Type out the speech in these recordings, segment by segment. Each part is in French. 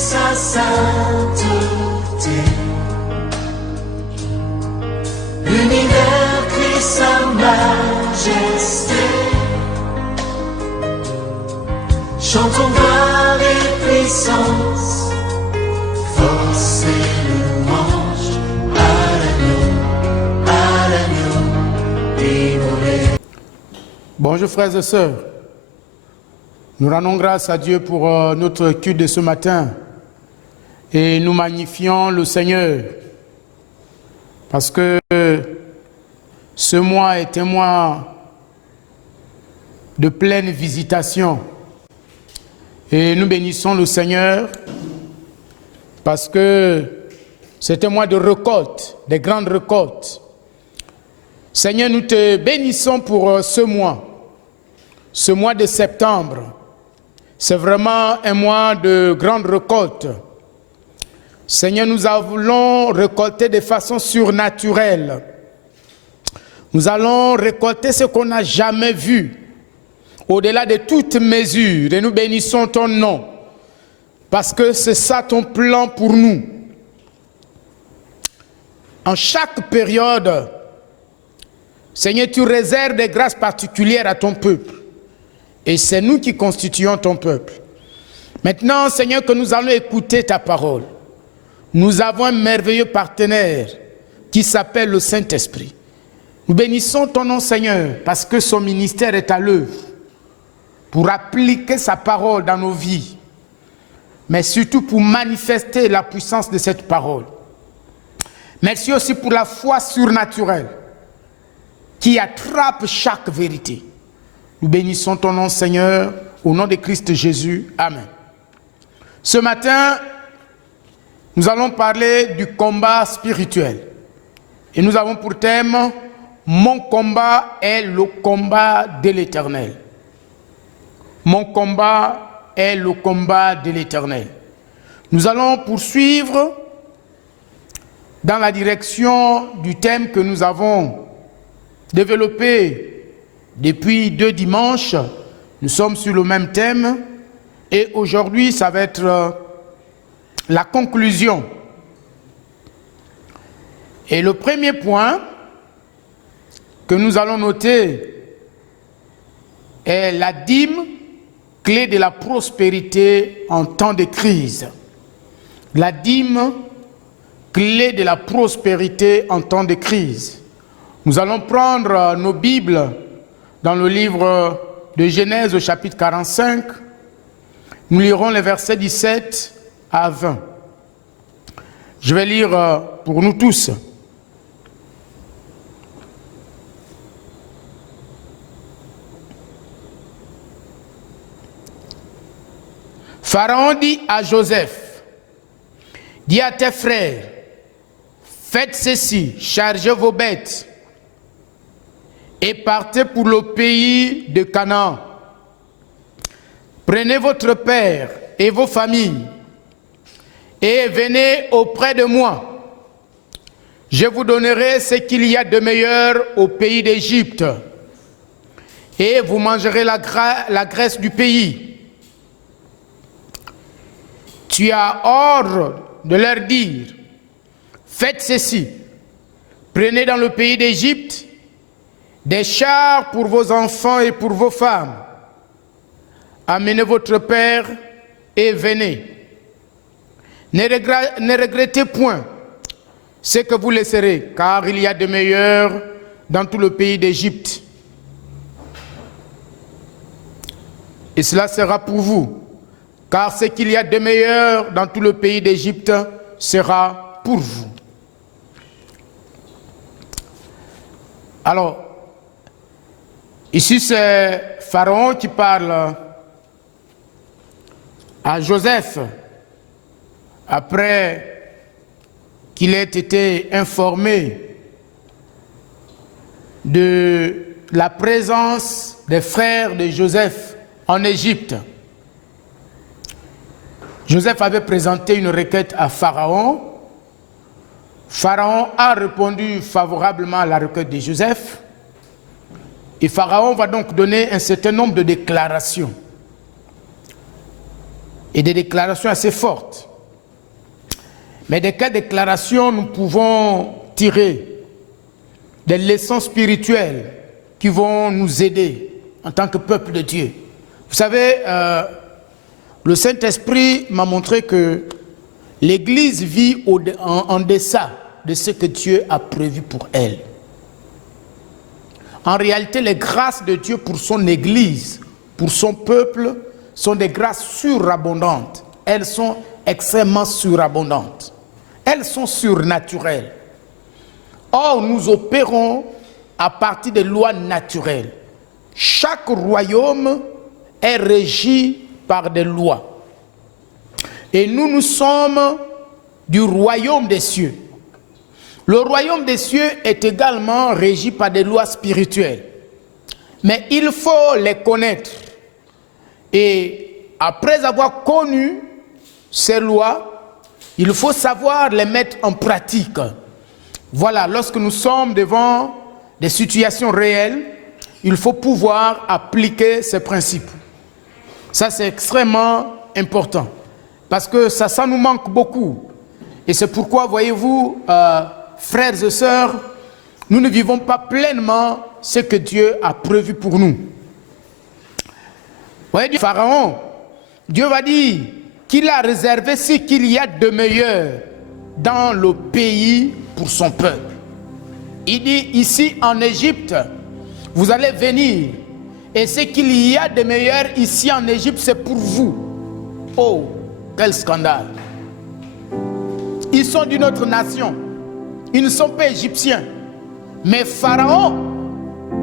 sa sainteté. L'univers crie sa majesté. Chantons gloire et puissance, force et louange à l'agneau immolé. Bonjour frères et sœurs, nous rendons grâce à Dieu pour notre culte de ce matin et nous magnifions le Seigneur parce que ce mois est un mois de pleine visitation et nous bénissons le Seigneur parce que c'est un mois de récolte, des grandes récoltes. Seigneur, nous te bénissons pour ce mois de septembre. C'est vraiment un mois de grande récolte. Seigneur, nous allons récolter de façon surnaturelle. Nous allons récolter ce qu'on n'a jamais vu, au-delà de toute mesure. Et nous bénissons ton nom, parce que c'est ça ton plan pour nous. En chaque période, Seigneur, tu réserves des grâces particulières à ton peuple. Et c'est nous qui constituons ton peuple. Maintenant, Seigneur, que nous allons écouter ta parole. Nous avons un merveilleux partenaire qui s'appelle le Saint-Esprit. Nous bénissons ton nom, Seigneur, parce que son ministère est à l'œuvre pour appliquer sa parole dans nos vies, mais surtout pour manifester la puissance de cette parole. Merci aussi pour la foi surnaturelle qui attrape chaque vérité. Nous bénissons ton nom, Seigneur, au nom de Christ Jésus. Amen. Ce matin, nous allons parler du combat spirituel. Et nous avons pour thème, mon combat est le combat de l'Éternel. Mon combat est le combat de l'Éternel. Nous allons poursuivre dans la direction du thème que nous avons développé depuis 2 dimanches. Nous sommes sur le même thème et aujourd'hui ça va être la conclusion. Et le premier point que nous allons noter est la dîme, clé de la prospérité en temps de crise. La dîme, clé de la prospérité en temps de crise. Nous allons prendre nos Bibles dans le livre de Genèse au chapitre 45. Nous lirons les versets 17 à 20. Je vais lire pour nous tous. Pharaon dit à Joseph, dis à tes frères, faites ceci, chargez vos bêtes et partez pour le pays de Canaan. Prenez votre père et vos familles et venez auprès de moi. Je vous donnerai ce qu'il y a de meilleur au pays d'Égypte et vous mangerez la graisse du pays. Tu as ordre de leur dire, faites ceci, prenez dans le pays d'Égypte des chars pour vos enfants et pour vos femmes. Amenez votre père et venez. Ne regrettez point ce que vous laisserez, car il y a de meilleurs dans tout le pays d'Égypte. Et cela sera pour vous, car ce qu'il y a de meilleur dans tout le pays d'Égypte sera pour vous. Alors, ici c'est Pharaon qui parle à Joseph après qu'il ait été informé de la présence des frères de Joseph en Égypte. Joseph avait présenté une requête à Pharaon. Pharaon a répondu favorablement à la requête de Joseph. Et Pharaon va donc donner un certain nombre de déclarations. Et des déclarations assez fortes. Mais de quelles déclarations nous pouvons tirer des leçons spirituelles qui vont nous aider en tant que peuple de Dieu? Vous savez, le Saint-Esprit m'a montré que l'Église vit en deçà de ce que Dieu a prévu pour elle. En réalité, les grâces de Dieu pour son Église, pour son peuple, sont des grâces surabondantes. Elles sont extrêmement surabondantes. Elles sont surnaturelles. Or, nous opérons à partir des lois naturelles. Chaque royaume est régi par des lois. Et nous sommes du royaume des cieux. Le royaume des cieux est également régi par des lois spirituelles. Mais il faut les connaître. Et après avoir connu ces lois, il faut savoir les mettre en pratique. Voilà, lorsque nous sommes devant des situations réelles, il faut pouvoir appliquer ces principes. Ça, c'est extrêmement important. Parce que ça nous manque beaucoup. Et c'est pourquoi, voyez-vous, frères et sœurs, nous ne vivons pas pleinement ce que Dieu a prévu pour nous. Voyez, Pharaon, Dieu va dire qu'il a réservé ce qu'il y a de meilleur dans le pays pour son peuple. Il dit, ici en Égypte, vous allez venir, et ce qu'il y a de meilleur ici en Égypte, c'est pour vous. Oh, quel scandale! Ils sont d'une autre nation. Ils ne sont pas égyptiens. Mais Pharaon,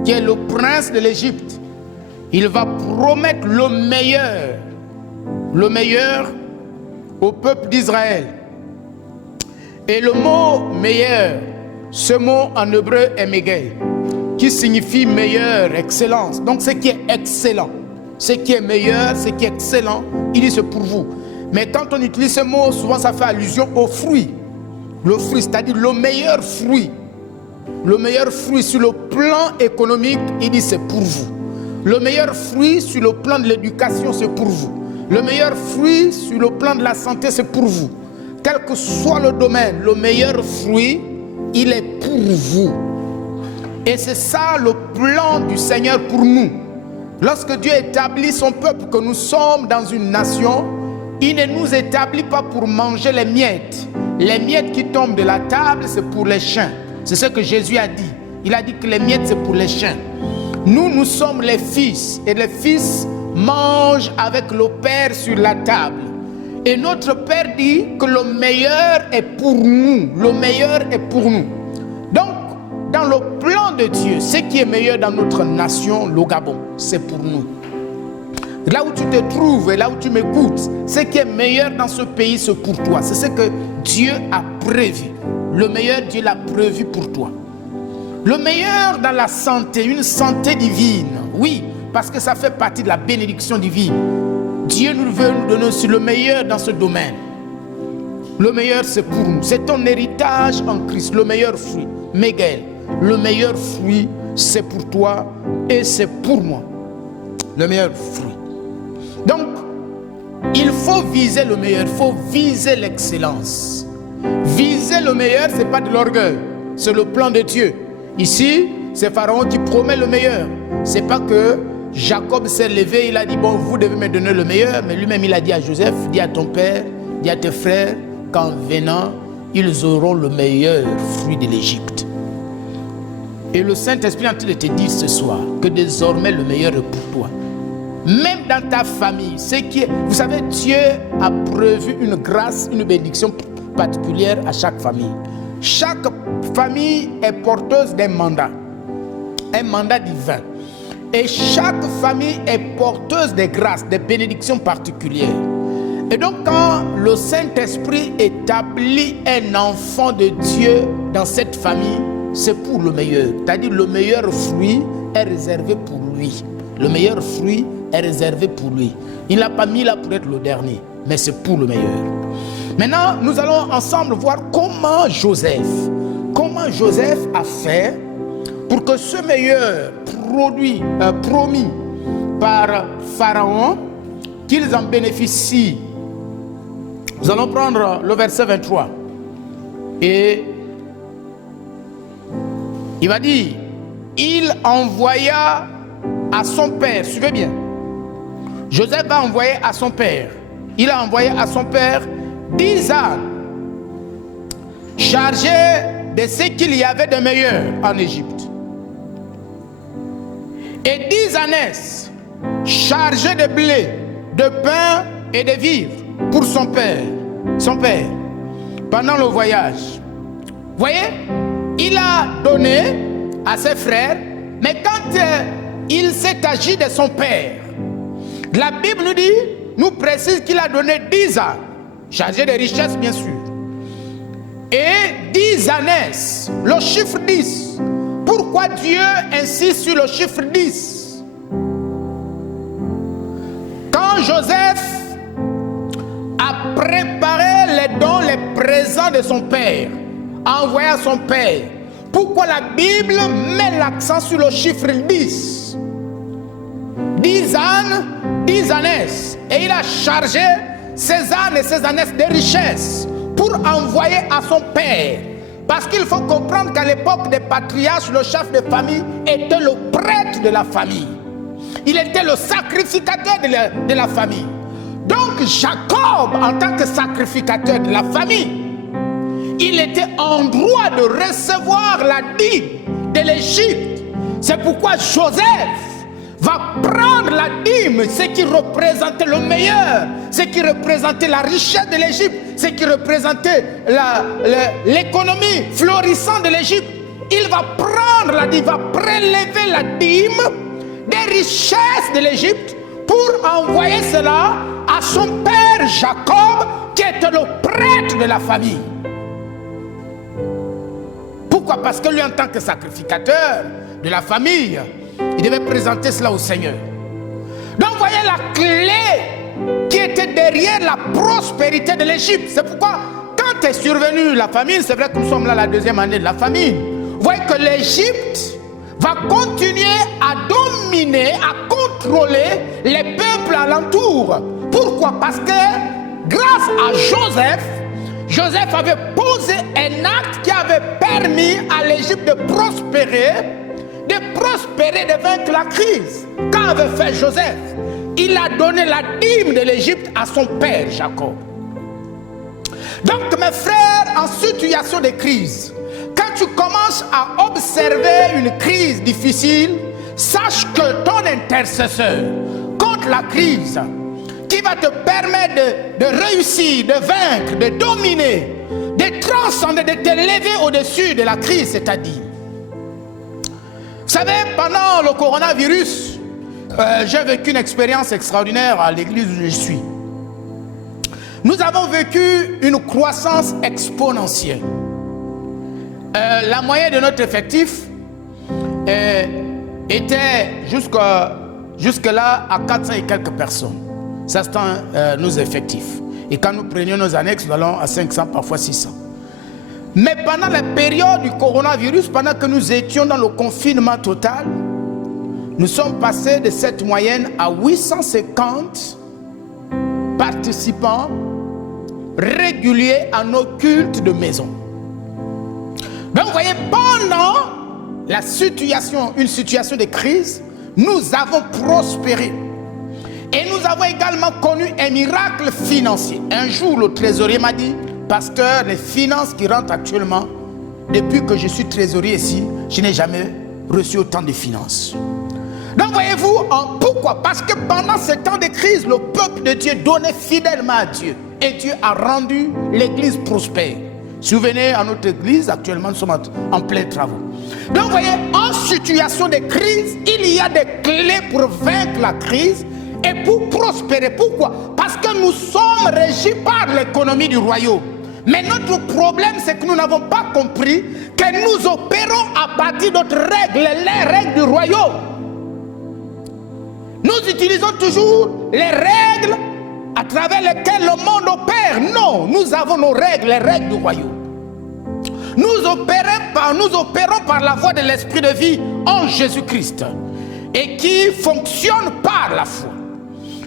qui est le prince de l'Égypte, il va promettre le meilleur au peuple d'Israël. Et le mot meilleur, ce mot en hébreu est mégel, qui signifie meilleur, excellence. Donc ce qui est excellent, ce qui est meilleur, ce qui est excellent, il dit c'est pour vous. Mais quand on utilise ce mot, souvent ça fait allusion au fruit. Le fruit, c'est-à-dire le meilleur fruit. Le meilleur fruit sur le plan économique, il dit c'est pour vous. Le meilleur fruit sur le plan de l'éducation, c'est pour vous. Le meilleur fruit sur le plan de la santé, c'est pour vous. Quel que soit le domaine, le meilleur fruit, il est pour vous. Et c'est ça le plan du Seigneur pour nous. Lorsque Dieu établit son peuple, que nous sommes dans une nation, il ne nous établit pas pour manger les miettes. Les miettes qui tombent de la table, c'est pour les chiens. C'est ce que Jésus a dit. Il a dit que les miettes, c'est pour les chiens. Nous sommes les fils. Et les fils mangent avec le Père sur la table. Et notre Père dit que le meilleur est pour nous. Le meilleur est pour nous. Donc, dans le plan de Dieu, ce qui est meilleur dans notre nation, le Gabon, c'est pour nous. Là où tu te trouves et là où tu m'écoutes, ce qui est meilleur dans ce pays, c'est pour toi. C'est ce que Dieu a prévu. Le meilleur, Dieu l'a prévu pour toi. Le meilleur dans la santé, une santé divine. Oui, parce que ça fait partie de la bénédiction divine. Dieu nous veut nous donner aussi le meilleur dans ce domaine. Le meilleur, c'est pour nous. C'est ton héritage en Christ, le meilleur fruit. Mégel, le meilleur fruit, c'est pour toi et c'est pour moi. Le meilleur fruit. Donc, il faut viser le meilleur, il faut viser l'excellence. Viser le meilleur, ce n'est pas de l'orgueil, c'est le plan de Dieu. Ici, c'est Pharaon qui promet le meilleur. Ce n'est pas que Jacob s'est levé, il a dit, bon, vous devez me donner le meilleur, mais lui-même, il a dit à Joseph, dis à ton père, dis à tes frères, qu'en venant, ils auront le meilleur fruit de l'Égypte. Et le Saint-Esprit est en train de te dire ce soir que désormais le meilleur est pour toi. Même dans ta famille, vous savez, Dieu a prévu une grâce, une bénédiction particulière à chaque famille. Chaque famille est porteuse d'un mandat divin. Et chaque famille est porteuse des grâces, des bénédictions particulières. Et donc quand le Saint-Esprit établit un enfant de Dieu dans cette famille, c'est pour le meilleur. C'est-à-dire le meilleur fruit est réservé pour lui. Le meilleur fruit est réservé pour lui. Il n'a pas mis là pour être le dernier, mais c'est pour le meilleur. Maintenant, nous allons ensemble voir comment Joseph a fait pour que ce meilleur promis par Pharaon, qu'ils en bénéficient. Nous allons prendre le verset 23. Et il va dire, il envoya à son père, suivez bien. Joseph va envoyer à son père. Il a envoyé à son père 10 ânes chargés de ce qu'il y avait de meilleur en Égypte. Et 10 ânesses chargées de blé, de pain et de vivres pour son père, pendant le voyage. Vous voyez, il a donné à ses frères, mais quand il s'est agi de son père, la Bible nous précise qu'il a donné 10 ânes, chargés de richesses bien sûr, et 10 ânesses, le chiffre 10. Pourquoi Dieu insiste sur le chiffre 10? Quand Joseph a préparé les dons, les présents de son père, a envoyé à son père, pourquoi la Bible met l'accent sur le chiffre 10? 10 ânes, 10 ânesses. Et il a chargé ces ânes et ces ânesses de richesses pour envoyer à son père. Parce qu'il faut comprendre qu'à l'époque des patriarches, le chef de famille était le prêtre de la famille. Il était le sacrificateur de la famille. Donc Jacob, en tant que sacrificateur de la famille, il était en droit de recevoir la dîme de l'Égypte. C'est pourquoi Joseph va prendre la dîme, ce qui représentait le meilleur, ce qui représentait la richesse de l'Égypte, ce qui représentait l'économie florissante de l'Égypte. Il va prendre la dîme, va prélever la dîme des richesses de l'Égypte pour envoyer cela à son père Jacob, qui était le prêtre de la famille. Pourquoi? Parce que lui, en tant que sacrificateur de la famille, il devait présenter cela au Seigneur. Donc vous voyez la clé qui était derrière la prospérité de l'Égypte. C'est pourquoi quand est survenue la famine, c'est vrai que nous sommes là la deuxième année de la famine, vous voyez que l'Égypte va continuer à dominer, à contrôler les peuples alentours. Pourquoi? Parce que grâce à Joseph avait posé un acte qui avait permis à l'Égypte de prospérer, de vaincre la crise. Qu'avait fait Joseph? Il a donné la dîme de l'Égypte à son père Jacob. Donc mes frères, en situation de crise, quand tu commences à observer une crise difficile, sache que ton intercesseur contre la crise, qui va te permettre de réussir, de vaincre, de dominer, de transcender, de te lever au-dessus de la crise, c'est-à-dire. Vous savez, pendant le coronavirus, j'ai vécu une expérience extraordinaire à l'église où je suis. Nous avons vécu une croissance exponentielle. La moyenne de notre effectif était jusque-là à 400 et quelques personnes. Ça, c'est nos effectifs. Et quand nous prenions nos annexes, nous allons à 500, parfois 600. Mais pendant la période du coronavirus, pendant que nous étions dans le confinement total, nous sommes passés de cette moyenne à 850 participants réguliers à nos cultes de maison. Donc vous voyez, pendant une situation de crise, nous avons prospéré. Et nous avons également connu un miracle financier. Un jour, le trésorier m'a dit, pasteur, les finances qui rentrent actuellement, depuis que je suis trésorier ici, je n'ai jamais reçu autant de finances. Donc voyez-vous, pourquoi? Parce que pendant ce temps de crise, le peuple de Dieu donnait fidèlement à Dieu. Et Dieu a rendu l'église prospère. Si vous venez à notre église, actuellement nous sommes en plein travaux. Donc vous voyez, en situation de crise, il y a des clés pour vaincre la crise et pour prospérer. Pourquoi? Parce que nous sommes régis par l'économie du royaume. Mais notre problème, c'est que nous n'avons pas compris que nous opérons à partir d'autres règles, les règles du royaume. Nous utilisons toujours les règles à travers lesquelles le monde opère. Non, nous avons nos règles, les règles du royaume. Nous opérons par la voie de l'esprit de vie en Jésus-Christ et qui fonctionne par la foi.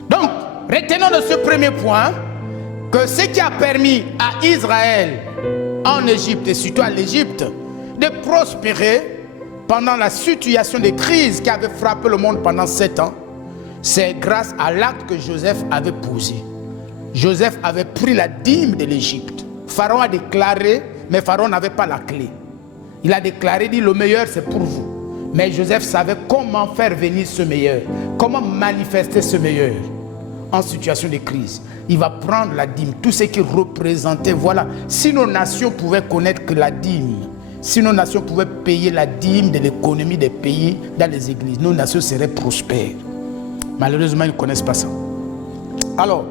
Donc, retenons de ce premier point que ce qui a permis à Israël en Égypte et surtout à l'Égypte, de prospérer pendant la situation de crise qui avait frappé le monde pendant 7 ans, c'est grâce à l'acte que Joseph avait posé. Joseph avait pris la dîme de l'Égypte. Pharaon a déclaré, mais Pharaon n'avait pas la clé. Il a déclaré, dit, le meilleur c'est pour vous. Mais Joseph savait comment faire venir ce meilleur, comment manifester ce meilleur en situation de crise. Il va prendre la dîme, tout ce qui représentait, voilà. Si nos nations pouvaient connaître que la dîme, si nos nations pouvaient payer la dîme de l'économie des pays dans les églises, nos nations seraient prospères. Malheureusement, ils ne connaissent pas ça. Alors,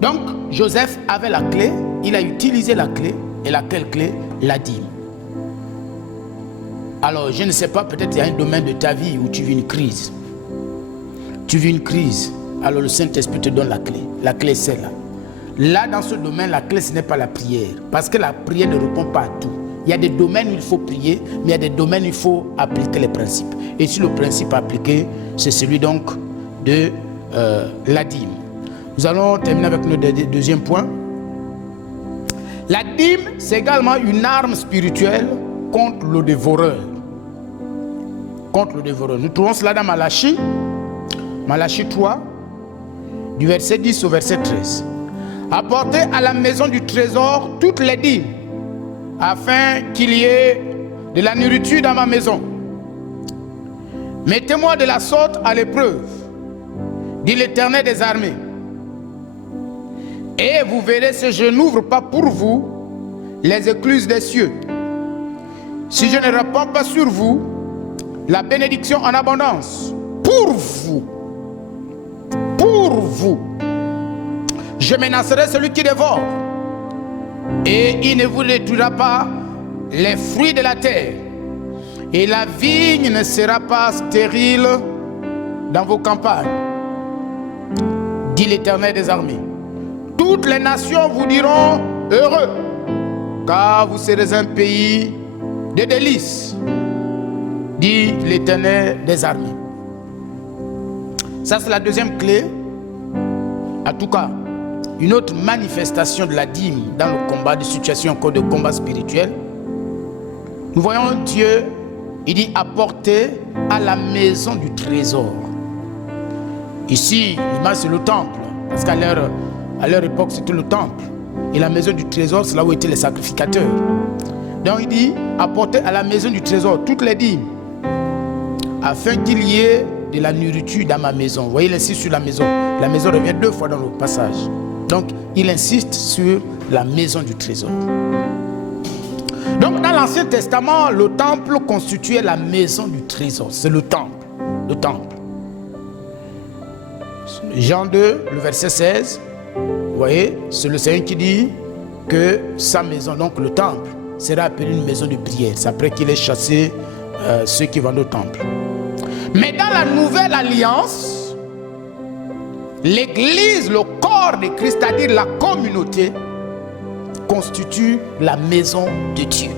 donc, Joseph avait la clé, il a utilisé la clé, et laquelle clé? La dîme. Alors, je ne sais pas, peut-être il y a un domaine de ta vie où tu vis une crise. Tu vis une crise, alors le Saint-Esprit te donne la clé. La clé, c'est là. Là, dans ce domaine, la clé, ce n'est pas la prière. Parce que la prière ne répond pas à tout. Il y a des domaines où il faut prier, mais il y a des domaines où il faut appliquer les principes. Et si le principe appliqué, c'est celui donc de la dîme. Nous allons terminer avec notre deuxième point. La dîme, c'est également une arme spirituelle contre le dévoreur. Contre le dévoreur. Nous trouvons cela dans Malachie. Malachie 3, du verset 10 au verset 13. Apportez à la maison du trésor toutes les dîmes, afin qu'il y ait de la nourriture dans ma maison. Mettez-moi de la sorte à l'épreuve, dit l'Éternel des armées. Et vous verrez si je n'ouvre pas pour vous les écluses des cieux. Si je ne répands pas sur vous la bénédiction en abondance, pour vous, je menacerai celui qui dévore, et il ne vous détruira pas les fruits de la terre, et la vigne ne sera pas stérile dans vos campagnes, dit l'Éternel des armées. Toutes les nations vous diront heureux, car vous serez un pays de délices, dit l'Éternel des armées. Ça, c'est la deuxième clé. En tout cas, une autre manifestation de la dîme dans le combat, de situation encore de combat spirituel. Nous voyons Dieu, il dit apporter à la maison du trésor. Ici, l'image c'est le temple, parce qu'à leur époque c'était le temple. Et la maison du trésor, c'est là où étaient les sacrificateurs. Donc il dit apporter à la maison du trésor toutes les dîmes, afin qu'il y ait de la nourriture dans ma maison. Vous voyez, il insiste sur la maison. La maison revient 2 fois dans le passage. Donc, il insiste sur la maison du trésor. Donc, dans l'Ancien Testament, le temple constituait la maison du trésor. C'est le temple. Le temple. Jean 2, le verset 16. Vous voyez, c'est le Seigneur qui dit que sa maison, donc le temple, sera appelée une maison de prière. C'est après qu'il ait chassé ceux qui vont au temple. Mais dans la nouvelle alliance, l'église, le corps de Christ, c'est-à-dire la communauté, constitue la maison de Dieu.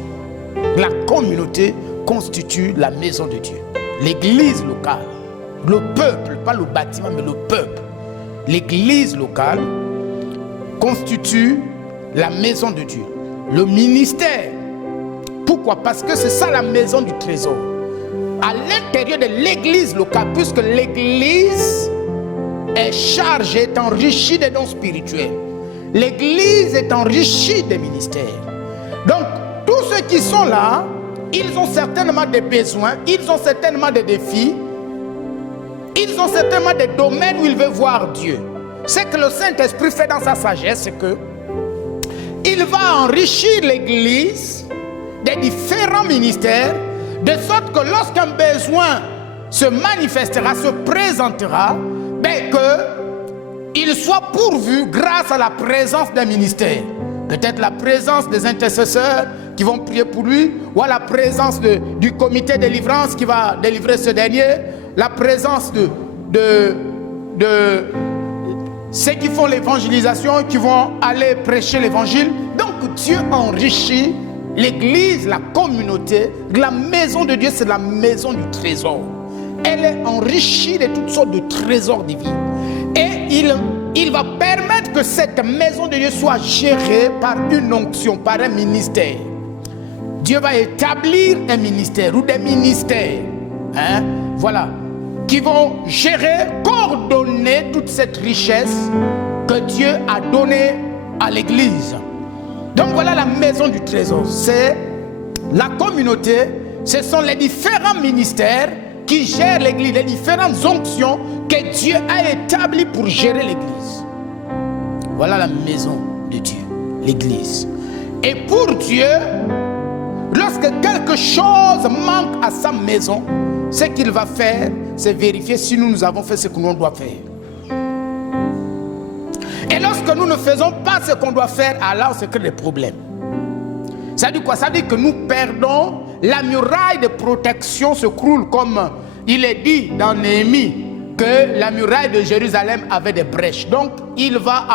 La communauté constitue la maison de Dieu. L'église locale, le peuple, pas le bâtiment, mais le peuple. L'église locale constitue la maison de Dieu. Le ministère. Pourquoi? Parce que c'est ça la maison du trésor. À l'intérieur de l'église locale, puisque l'église est chargée, est enrichie des dons spirituels. L'église est enrichie des ministères. Donc, tous ceux qui sont là, ils ont certainement des besoins, ils ont certainement des défis, ils ont certainement des domaines où ils veulent voir Dieu. Ce que le Saint-Esprit fait dans sa sagesse, c'est que il va enrichir l'église des différents ministères, de sorte que lorsqu'un besoin se manifestera, se présentera, qu'il soit pourvu grâce à la présence d'un ministère. Peut-être la présence des intercesseurs qui vont prier pour lui, ou à la présence du comité de délivrance qui va délivrer ce dernier, la présence de ceux qui font l'évangélisation, qui vont aller prêcher l'évangile. Donc Dieu enrichit l'église, la communauté, la maison de Dieu, c'est la maison du trésor. Elle est enrichie de toutes sortes de trésors divins. Et il va permettre que cette maison de Dieu soit gérée par une onction, par un ministère. Dieu va établir un ministère ou des ministères, hein, voilà, qui vont gérer, coordonner toute cette richesse que Dieu a donnée à l'Église. Donc voilà la maison du trésor, c'est la communauté, ce sont les différents ministères qui gèrent l'Église, les différentes onctions que Dieu a établies pour gérer l'Église. Voilà la maison de Dieu, l'Église. Et pour Dieu, lorsque quelque chose manque à sa maison, ce qu'il va faire, c'est vérifier si nous avons fait ce que nous doit faire. Et lorsque nous ne faisons pas ce qu'on doit faire, alors c'est que des problèmes. Ça veut dire quoi? Ça veut dire que nous perdons, la muraille de protection se croule, comme il est dit dans Néhémie, que la muraille de Jérusalem avait des brèches. Donc il va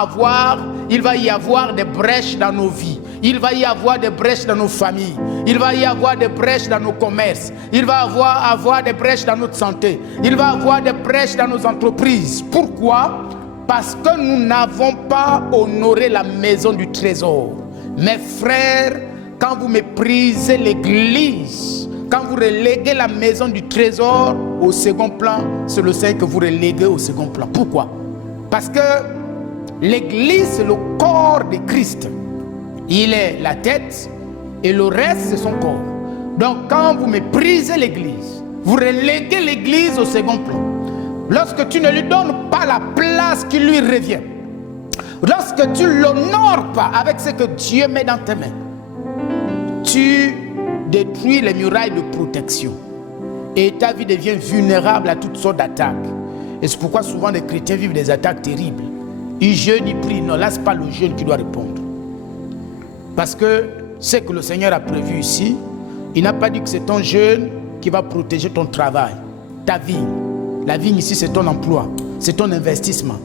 y avoir des brèches dans nos vies. Il va y avoir des brèches dans nos familles. Il va y avoir des brèches dans nos commerces. Il va avoir des brèches dans notre santé. Il va y avoir des brèches dans nos entreprises. Pourquoi? Parce que nous n'avons pas honoré la maison du trésor. Mes frères, quand vous méprisez l'Église, quand vous reléguez la maison du trésor au second plan, c'est le Seigneur que vous reléguez au second plan. Pourquoi? Parce que l'Église, c'est le corps de Christ. Il est la tête et le reste, c'est son corps. Donc, quand vous méprisez l'Église, vous reléguez l'Église au second plan. Lorsque tu ne lui donnes pas la place qui lui revient, lorsque tu ne l'honores pas avec ce que Dieu met dans tes mains, tu détruis les murailles de protection. Et ta vie devient vulnérable à toutes sortes d'attaques. Et c'est pourquoi souvent les chrétiens vivent des attaques terribles. Ils jeûnent, ils prient. Non, là, ce n'est pas le jeûne qui doit répondre. Parce que ce que le Seigneur a prévu ici, il n'a pas dit que c'est ton jeûne qui va protéger ton travail, ta vie. La vie ici, c'est ton emploi, c'est ton investissement.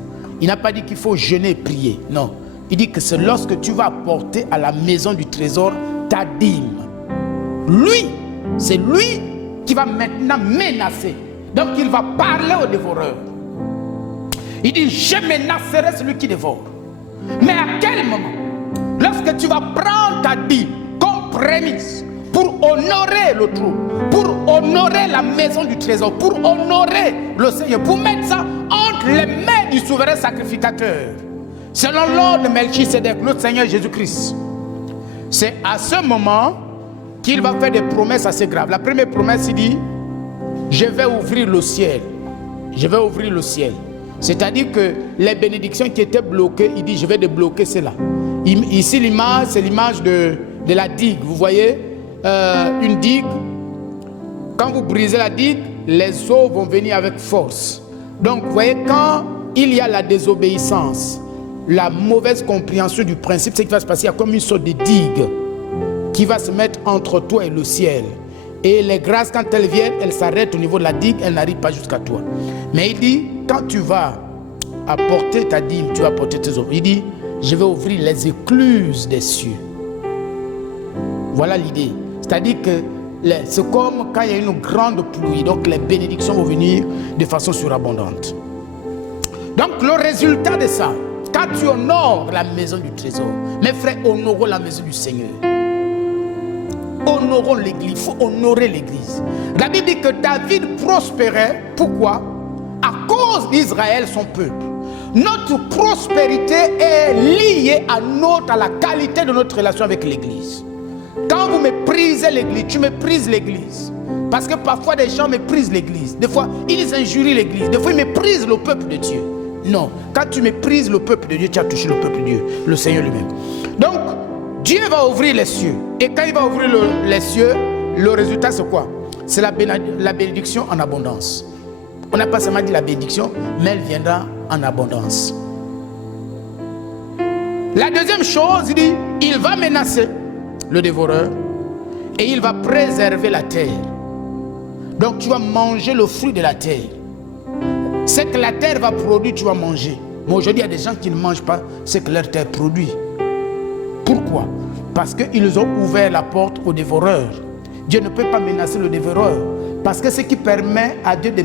Il n'a pas dit qu'il faut jeûner et prier. Non. Il dit que c'est lorsque tu vas apporter à la maison du trésor ta dîme. Lui, c'est lui qui va maintenant menacer. Donc il va parler au dévoreur. Il dit, je menacerai celui qui dévore. Mais à quel moment? Lorsque tu vas prendre ta dîme comme prémisse pour honorer le trou, pour honorer la maison du trésor, pour honorer le Seigneur, pour mettre ça entre les mains du souverain sacrificateur, selon l'ordre de Melchisedec, notre Seigneur Jésus-Christ. C'est à ce moment qu'il va faire des promesses assez graves. La première promesse, il dit, je vais ouvrir le ciel. Je vais ouvrir le ciel. C'est-à-dire que les bénédictions qui étaient bloquées, il dit, je vais débloquer cela. Ici, l'image, c'est l'image de la digue. Vous voyez, une digue, quand vous brisez la digue, les eaux vont venir avec force. Donc, vous voyez, quand il y a la désobéissance, la mauvaise compréhension du principe, c'est qu'il va se passer, il y a comme une sorte de digue qui va se mettre entre toi et le ciel. Et les grâces, quand elles viennent, elles s'arrêtent au niveau de la digue, elles n'arrivent pas jusqu'à toi. Mais il dit, quand tu vas apporter ta dîme, tu vas apporter tes offres. Il dit, je vais ouvrir les écluses des cieux. Voilà l'idée. C'est-à-dire que c'est comme quand il y a une grande pluie, donc les bénédictions vont venir de façon surabondante. Donc le résultat de ça, quand tu honores la maison du trésor, mes frères, honorons la maison du Seigneur. Honorons l'église, il faut honorer l'église. La Bible dit que David prospérait, pourquoi? À cause d'Israël, son peuple. Notre prospérité est liée à la qualité de notre relation avec l'église. Quand vous méprisez l'église, tu méprises l'église. Parce que parfois des gens méprisent l'église. Des fois, ils injurient l'église. Des fois, ils méprisent le peuple de Dieu. Non, quand tu méprises le peuple de Dieu, tu as touché le peuple de Dieu, le Seigneur lui-même. Donc, Dieu va ouvrir les cieux. Et quand il va ouvrir les cieux, le résultat c'est quoi? C'est la bénédiction en abondance. On n'a pas seulement dit la bénédiction, mais elle viendra en abondance. La deuxième chose, il dit, il va menacer le dévoreur et il va préserver la terre. Donc tu vas manger le fruit de la terre. Ce que la terre va produire, tu vas manger. Mais aujourd'hui, il y a des gens qui ne mangent pas ce que leur terre produit. Pourquoi? Parce qu'ils ont ouvert la porte aux dévoreurs. Dieu ne peut pas menacer le dévoreur. Parce que ce qui permet à Dieu de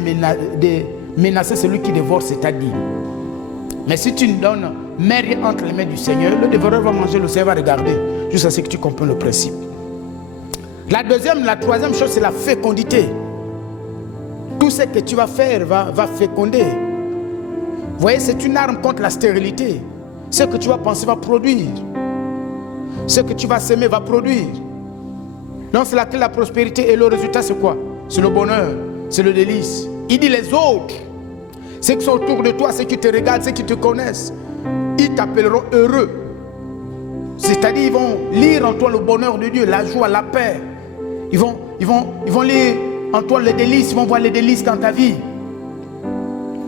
menacer celui qui dévore, c'est ta dîme. Mais si tu ne donnes rien entre les mains du Seigneur, le dévoreur va manger, le Seigneur va regarder, jusqu'à ce que tu comprennes le principe. La troisième chose, c'est la fécondité. Tout ce que tu vas faire va féconder. Vous voyez, c'est une arme contre la stérilité. Ce que tu vas penser va produire. Ce que tu vas s'aimer va produire. Donc c'est la clé de la prospérité. Et le résultat, c'est quoi? C'est le bonheur, c'est le délice. Il dit les autres, ceux qui sont autour de toi, ceux qui te regardent, ceux qui te connaissent, ils t'appelleront heureux. C'est-à-dire, ils vont lire en toi le bonheur de Dieu, la joie, la paix. Ils vont lire en toi les délices, ils vont voir les délices dans ta vie.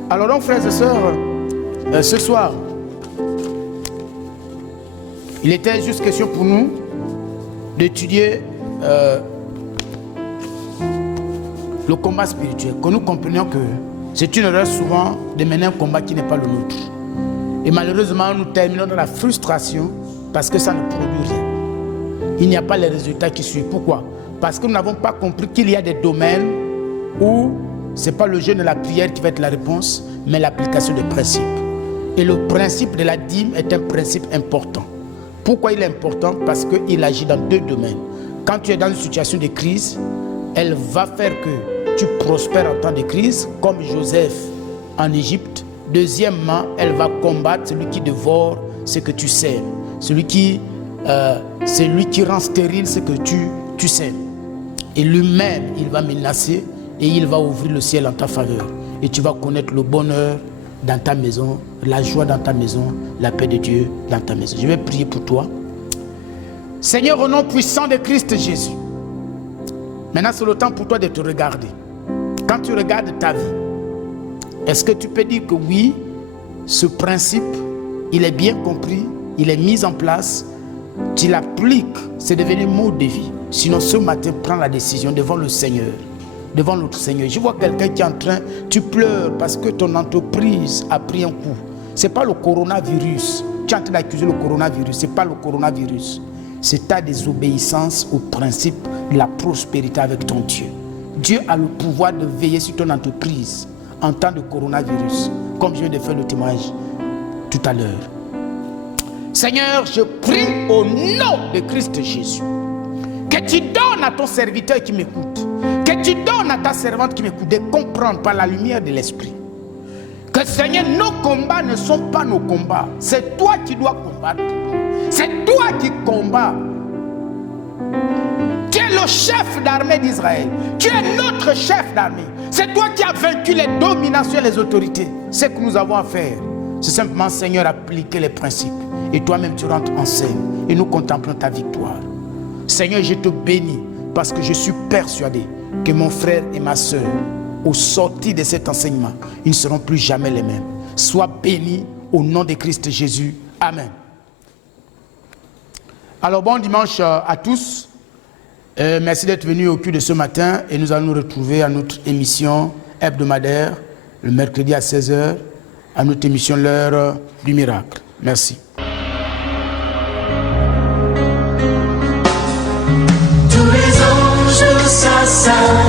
Alors donc, frères et sœurs, ce soir, il était juste question pour nous d'étudier le combat spirituel, que nous comprenions que c'est une erreur souvent de mener un combat qui n'est pas le nôtre. Et malheureusement, nous terminons dans la frustration parce que ça ne produit rien. Il n'y a pas les résultats qui suivent. Pourquoi? Parce que nous n'avons pas compris qu'il y a des domaines où ce n'est pas le jeûne et la prière qui va être la réponse, mais l'application des principes. Et le principe de la dîme est un principe important. Pourquoi il est important? Parce qu'il agit dans deux domaines. Quand tu es dans une situation de crise, elle va faire que tu prospères en temps de crise, comme Joseph en Égypte. Deuxièmement, elle va combattre celui qui dévore ce que tu sèmes, celui qui rend stérile ce que tu sèmes. Et lui-même, il va menacer et il va ouvrir le ciel en ta faveur. Et tu vas connaître le bonheur dans ta maison, la joie dans ta maison, la paix de Dieu dans ta maison. Je vais prier pour toi. Seigneur, au nom puissant de Christ Jésus, maintenant c'est le temps pour toi de te regarder. Quand tu regardes ta vie, est-ce que tu peux dire que oui, ce principe, il est bien compris, il est mis en place, tu l'appliques, c'est devenu mode de vie. Sinon ce matin, prends la décision devant le Seigneur, devant notre Seigneur. Je vois quelqu'un qui est en train, tu pleures parce que ton entreprise a pris un coup. Ce n'est pas le coronavirus. Tu es en train d'accuser le coronavirus. Ce n'est pas le coronavirus. C'est ta désobéissance au principe de la prospérité avec ton Dieu. Dieu a le pouvoir de veiller sur ton entreprise en temps de coronavirus, comme je viens de faire le témoignage tout à l'heure. Seigneur, je prie au nom de Christ Jésus que tu donnes à ton serviteur qui m'écoute, que tu donnes à ta servante qui m'écoute de comprendre par la lumière de l'esprit que, Seigneur, nos combats ne sont pas nos combats. C'est toi qui dois combattre. C'est toi qui combats. Tu es le chef d'armée d'Israël. Tu es notre chef d'armée. C'est toi qui as vaincu les dominations et les autorités. Ce que nous avons à faire, c'est simplement, Seigneur, appliquer les principes. Et toi-même, tu rentres en scène. Et nous contemplons ta victoire. Seigneur, je te bénis parce que je suis persuadé que mon frère et ma soeur, au sortir de cet enseignement, ils ne seront plus jamais les mêmes. Sois béni au nom de Christ Jésus. Amen. Alors, bon dimanche à tous. Merci d'être venus au culte de ce matin et nous allons nous retrouver à notre émission hebdomadaire le mercredi à 16h, à notre émission L'heure du miracle. Merci. Tous les anges s'assemblent.